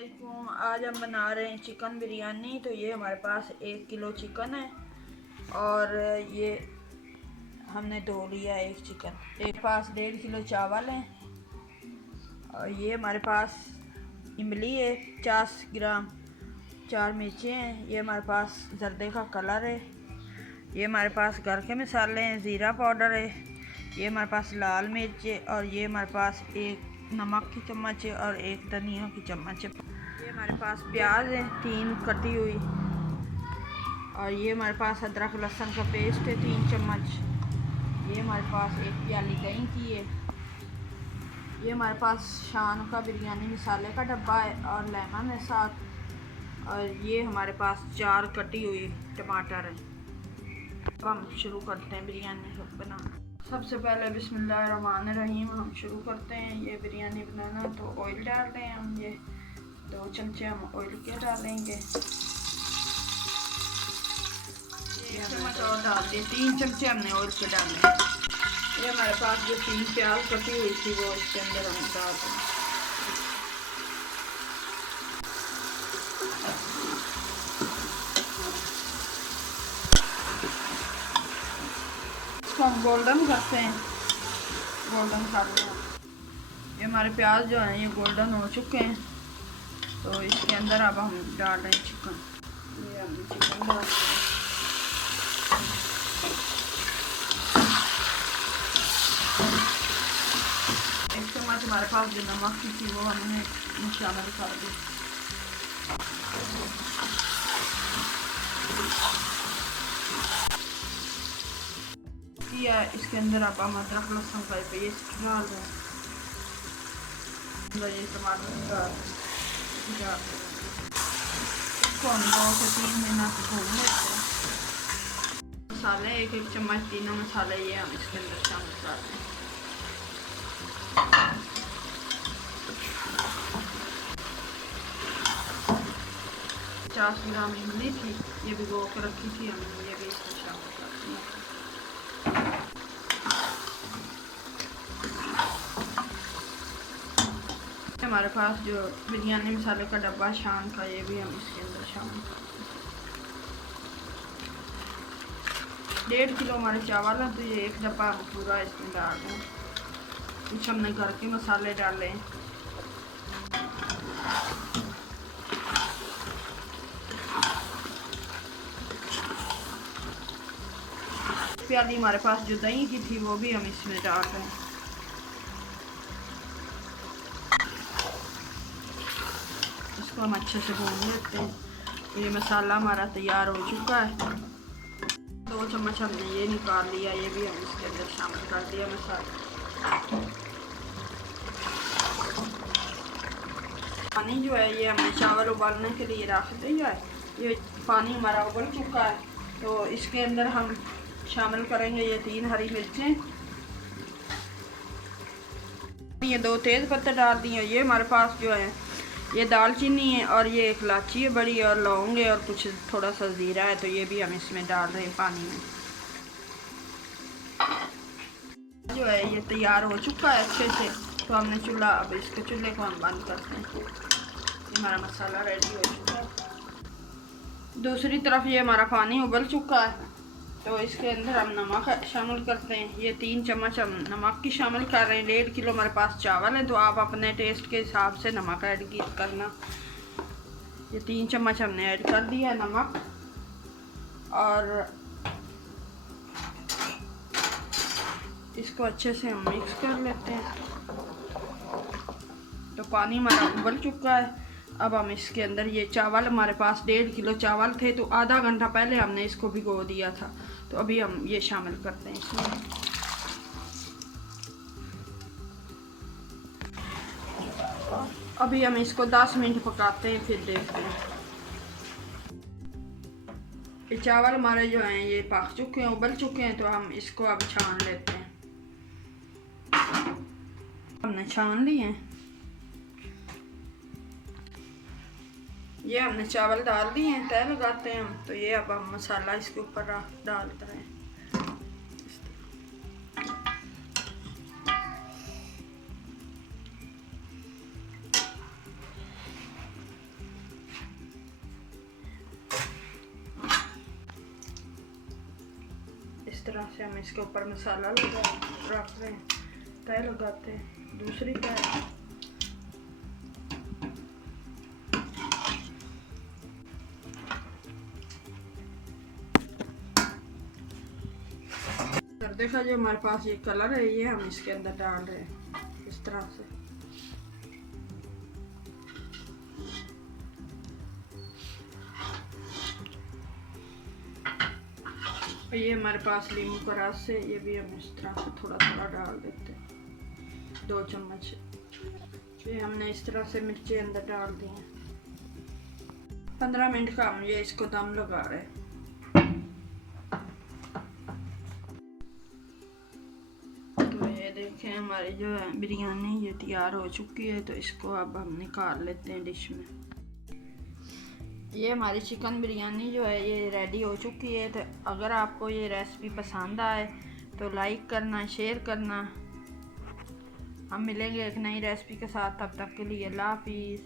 वालेकुम। आज हम बना रहे हैं चिकन बिरयानी। तो ये हमारे पास 1 किलो चिकन है और ये हमने धो लिया है एक चिकन। एक पास 1.5 किलो चावल है और ये हमारे पास इमली है 50 ग्राम, 4 मिर्चें हैं, ये हमारे पास जर्दे का कलर है, ये हमारे पास घर के मसाले हैं, ज़ीरा पाउडर है, ये हमारे पास लाल मिर्च है और ये हमारे पास एक नमक की चम्मच है और एक धनिया की चम्मच है। ये हमारे पास प्याज है 3 कटी हुई और ये हमारे पास अदरक लहसुन का पेस्ट है 3 चम्मच। ये हमारे पास 1 प्याली दही की है। ये हमारे पास शान का बिरयानी मसाले का डब्बा है और लेमन है साथ। और ये हमारे पास 4 कटी हुई टमाटर है। अब हम शुरू करते हैं बिरयानी बनाना। सबसे पहले बिस्मिल्लाहिर्रहमानिर्रहीम हम शुरू करते हैं ये बिरयानी बनाना। तो ऑयल डाल रहे हैं हम, ये 2 चमचे हम ऑयल के डालेंगे। 1 चम्मच और डाल दिए, 3 चमचे हमने ऑयल के डाले। ये हमारे पास जो 3 प्याज कटी हुई थी वो इसके अंदर हम डाल दें। इसको हम गोल्डन करते हैं, गोल्डन कर लें। ये हमारे प्याज जो हैं ये गोल्डन हो चुके हैं। तो इसके अंदर अब हम डाल रहे हैं चिकन। ये हमने चिकन डाल दिया। 1 चम्मच हमारे पास जो नमक की थी वो हमने शामिल कर दी। किया इसके अंदर अब हम अदरक लहसुन का पेस्ट डाल दें। ये टमाटर डाल इसको हम 2 से 3 मिनट भून लेते हैं। मसाले 1 चम्मच तीनों मसाले ये हम इसके अंदर शामिल कर दें। पचास ग्राम इमली थी, ये भिगो के रखी थी हमने, ये भी इसमें शामिल कर दिया। हमारे पास जो बिरयानी मसाले का डब्बा शान का, ये भी हम इसके अंदर शामिल कर दें। 1.5 किलो हमारे चावल है तो ये 1 डब्बा हम पूरा इसमें डाल दें। कुछ हमने घर के मसाले डाले। प्याली हमारे पास जो दही की थी वो भी हम इसमें डाल रहे हैं। इसको हम अच्छे से भून लेते हैं। ये मसाला हमारा तैयार हो चुका है। 2 चम्मच हमने ये निकाल लिया, ये भी हम इसके अंदर शामिल कर दिया मसाला। पानी जो है ये हमने चावल उबालने के लिए रख दिया है। ये पानी हमारा उबल चुका है तो इसके अंदर हम शामिल करेंगे ये 3 हरी मिर्चें, ये 2 तेज़ पत्ते डाल दिए। ये हमारे पास जो है ये दालचीनी है और ये 1 इलायची है बड़ी और लौंग है और कुछ थोड़ा सा ज़ीरा है, तो ये भी हम इसमें डाल रहे हैं पानी में। जो है ये तैयार हो चुका है अच्छे से। तो हमने चूल्हा, अब इसके चूल्हे को हम बंद करते हैं। ये हमारा मसाला रेडी हो चुका है। दूसरी तरफ ये हमारा पानी उबल चुका है तो इसके अंदर हम नमक शामिल करते हैं। ये 3 चम्मच हम नमक की शामिल कर रहे हैं। 1.5 किलो हमारे पास चावल है तो आप अपने टेस्ट के हिसाब से नमक ऐड करना। ये 3 चम्मच हमने ऐड कर दिया नमक और इसको अच्छे से हम मिक्स कर लेते हैं। तो पानी हमारा उबल चुका है। अब हम इसके अंदर ये चावल, हमारे पास 1.5 किलो चावल थे तो आधा घंटा पहले हमने इसको भिगो दिया था, तो अभी हम ये शामिल करते हैं इसमें। अभी हम इसको 10 मिनट पकाते हैं, फिर देखते हैं। ये चावल हमारे जो हैं ये पक चुके हैं, उबल चुके हैं, तो हम इसको अब छान लेते हैं। हमने छान लिए हैं। ये हमने चावल डाल दिए हैं, तय लगाते हैं हम। तो ये अब हम मसाला इसके ऊपर डालते हैं। तरह से हम इसके ऊपर मसाला लगा रख रहे हैं, तय लगाते हैं दूसरी तय। देखा जो हमारे पास ये कलर है, ये हम इसके अंदर डाल रहे हैं इस तरह से। ये हमारे पास नींबू का रस है, ये भी हम इस तरह से थोड़ा थोड़ा डाल देते हैं, 2 चम्मच। ये हमने इस तरह से मिर्ची अंदर डाल दी हैं। 15 मिनट का हम ये इसको दम लगा रहे हैं। तो ये देखें हमारी जो है बिरयानी ये तैयार हो चुकी है। तो इसको अब हम निकाल लेते हैं डिश में। ये हमारी चिकन बिरयानी जो है ये रेडी हो चुकी है। तो अगर आपको ये रेसिपी पसंद आए तो लाइक करना, शेयर करना। हम मिलेंगे एक नई रेसिपी के साथ, तब तक के लिए अल्लाह हाफिज़।